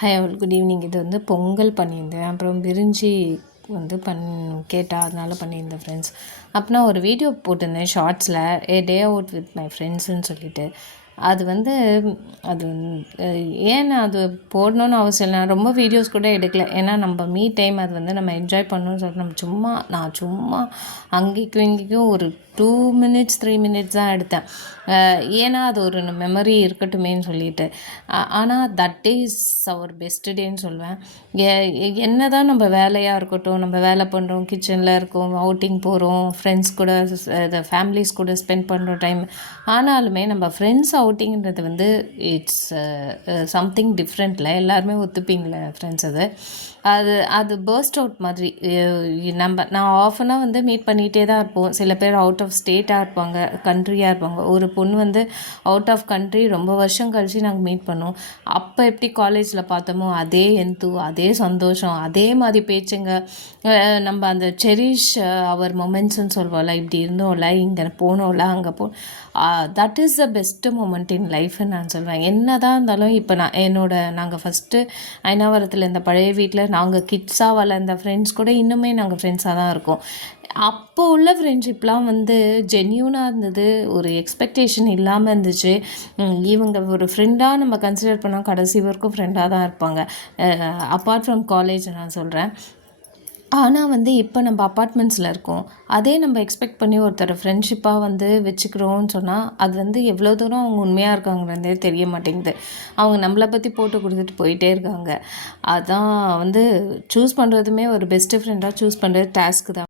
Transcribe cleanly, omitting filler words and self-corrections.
Hi all good evening. இது வந்து பொங்கல் பண்ணியிருந்தேன். அப்புறம் பிரிஞ்சி வந்து கேட்டா அதனால் பண்ணியிருந்தேன் ஃப்ரெண்ட்ஸ். அப்போ நான் ஒரு வீடியோ போட்டிருந்தேன் ஷார்ட்ஸில் டே அவுட் வித் மை ஃப்ரெண்ட்ஸுன்னு சொல்லிட்டு. அது வந்து அது ஏன் நான் அது போடணுன்னு அவசியம் இல்லை. நான் ரொம்ப வீடியோஸ் கூட எடுக்கல. ஏன்னா நம்ம டைம் அது வந்து நம்ம என்ஜாய் பண்ணணும்னு சொல்லிட்டு நான் சும்மா அங்கேயும் இங்கேயும் ஒரு 2 மினிட்ஸ் 3 மினிட்ஸ் தான் எடுத்தேன். ஏன்னா அது ஒரு மெமரி இருக்கட்டுமேன்னு சொல்லிட்டு. ஆனால் தட் இஸ் அவர் பெஸ்ட் டேன்னு சொல்லுவேன். என்ன தான் நம்ம வேலையாக இருக்கட்டும், நம்ம வேலை பண்ணுறோம், கிச்சனில் இருக்கோம், அவுட்டிங் போகிறோம், ஃப்ரெண்ட்ஸ் கூட ஃபேமிலிஸ் கூட ஸ்பெண்ட் பண்ணுறோம் டைம். ஆனாலுமே நம்ம ஃப்ரெண்ட்ஸ் அவுட்டிங்கிறது வந்து இட்ஸ் சம்திங் டிஃப்ரெண்ட்டில் எல்லாருமே ஒத்துப்பீங்களே ஃப்ரெண்ட்ஸ். அது அது பர்ஸ்ட் அவுட் மாதிரி. நான் ஆஃபனாக வந்து மீட் பண்ணிகிட்டே தான் இருப்போம். சில பேர் அவுட் ஆஃப் ஸ்டேட்டாக இருப்பாங்க, கண்ட்ரியாக இருப்பாங்க. ஒரு பொண்ணு வந்து அவுட் ஆஃப் கண்ட்ரி ரொம்ப வருஷம் கழித்து நாங்கள் மீட் பண்ணோம். அப்போ எப்படி காலேஜில் பார்த்தோமோ அதே அதே சந்தோஷம், அதே மாதிரி பேச்சுங்க. நம்ம அந்த செரிஷ் அவர் மொமெண்ட்ஸ்ன்னு சொல்வோம்ல, இப்படி இருந்தோம்ல, இங்கே போனோம்ல, அங்கே that is the best moment in லைஃப்னு நான் சொல்வேன். என்ன தான் இருந்தாலும் இப்போ நாங்கள் ஃபஸ்ட்டு ஐநாவரத்தில் இந்த பழைய வீட்டில் நாங்கள் கிட்ஸாக வளர்ந்த ஃப்ரெண்ட்ஸ் கூட இன்னுமே நாங்கள் ஃப்ரெண்ட்ஸாக தான் இருக்கோம். அப்போ உள்ள ஃப்ரெண்ட்ஷிப்லாம் வந்து ஜென்யூனாக இருந்தது, ஒரு எக்ஸ்பெக்டேஷன் இல்லாமல் இருந்துச்சு. இவங்க ஒரு ஃப்ரெண்டாக நம்ம கன்சிடர் பண்ணால் கடைசி வரைக்கும் ஃப்ரெண்டாக தான் இருப்பாங்க. அப்பார்ட் ஃப்ரம் காலேஜ் நான் சொல்கிறேன். ஆனால் வந்து இப்போ நம்ம அப்பார்ட்மெண்ட்ஸில் இருக்கோம். அதே நம்ம எக்ஸ்பெக்ட் பண்ணி ஒருத்தர் ஃப்ரெண்ட்ஷிப்பாக வந்து வச்சுக்கிறோன்னு சொன்னால் அது வந்து எவ்வளோ தூரம் அவங்க உண்மையாக இருக்காங்கன்றதே தெரிய மாட்டேங்குது. அவங்க நம்மளை பற்றி போட்டு கொடுத்துட்டு போயிட்டே இருக்காங்க. அதான் வந்து சூஸ் பண்ணுறதுமே ஒரு பெஸ்ட்டு ஃப்ரெண்டாக சூஸ் பண்ணுறது டாஸ்க்கு தான்.